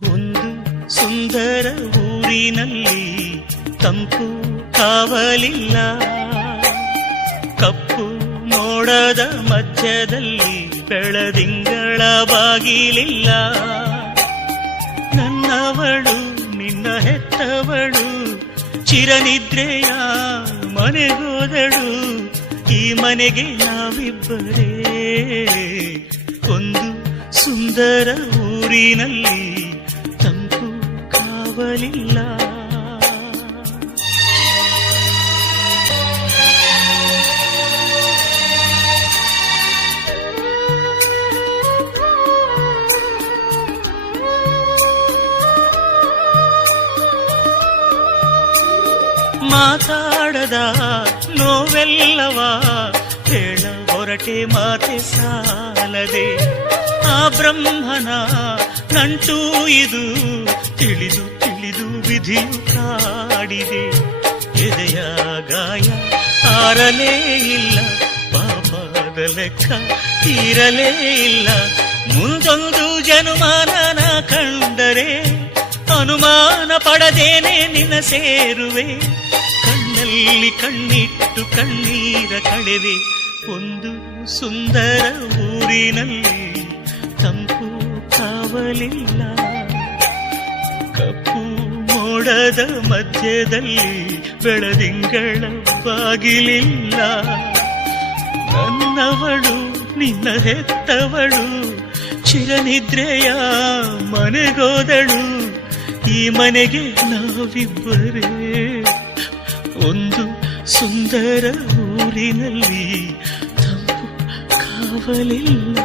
ಒಂದು ಸುಂದರ ಊರಿನಲ್ಲಿ ತಂಪು ಕಾವಲಿಲ್ಲ, ಕಪ್ಪು ಮೋಡದ ಮಧ್ಯದಲ್ಲಿ ಬೆಳದಿಂಗಳ ಬಾಗಿಲಿಲ್ಲ. ನನ್ನವಳು ನಿನ್ನ ಹೆತ್ತವಳು ಚಿರನಿದ್ರೆಯ ಮನೆಗೋದಳು, ಈ ಮನೆಗೆ ನಾವಿಬ್ಬರೇ. ಒಂದು ಸುಂದರ ಊರಿನಲ್ಲಿ ತಂಪು ಕಾವಲಿಲ್ಲ. ಮಾತಾಡದ ನೋವೆಲ್ಲವ ಹೇಳ ಹೊರಟೆ ಮಾತೆ ಸಾಲದೆ, ಆ ಬ್ರಹ್ಮನ ನಂಟು ಇದು ತಿಳಿದು ತಿಳಿದು ವಿಧಿಯು ಕಾಡಿದೆ. ಎದೆಯ ಗಾಯ ಆರಲೇ ಇಲ್ಲ, ಪಾಪದ ಲೆಕ್ಕ ತೀರಲೇ ಇಲ್ಲ. ಮುಂದೊಂದು ಜನುಮಾನನ ಕಂಡರೆ ಅನುಮಾನ ಪಡದೇನೆ ನಿನ್ನ ಸೇರುವೆ. ಕಣ್ಣಲ್ಲಿ ಕಣ್ಣಿಟ್ಟು ಕಣ್ಣೀರ ಕಳೆವೆ. ಒಂದು ಸುಂದರ ಊರಿನಲ್ಲಿ ತಂಪು ಕಾವಲಿಲ್ಲ, ಕಪ್ಪು ಮೋಡದ ಮಧ್ಯದಲ್ಲಿ ಬೆಳದಿಂಗಳ ಬಾಗಿಲಿಲ್ಲ. ನನ್ನವಳು ನಿನ್ನ ಹೆತ್ತವಳು ಚಿರನಿದ್ರೆಯ ಮನೆಗೋದಳು, ಈ ಮನೆಗೆ ನಾವಿಬ್ಬರೇ. ಒಂದು ಸುಂದರ ಊರಿನಲ್ಲಿ ತಂಪು ಕಾವಲಿಲ್ಲ.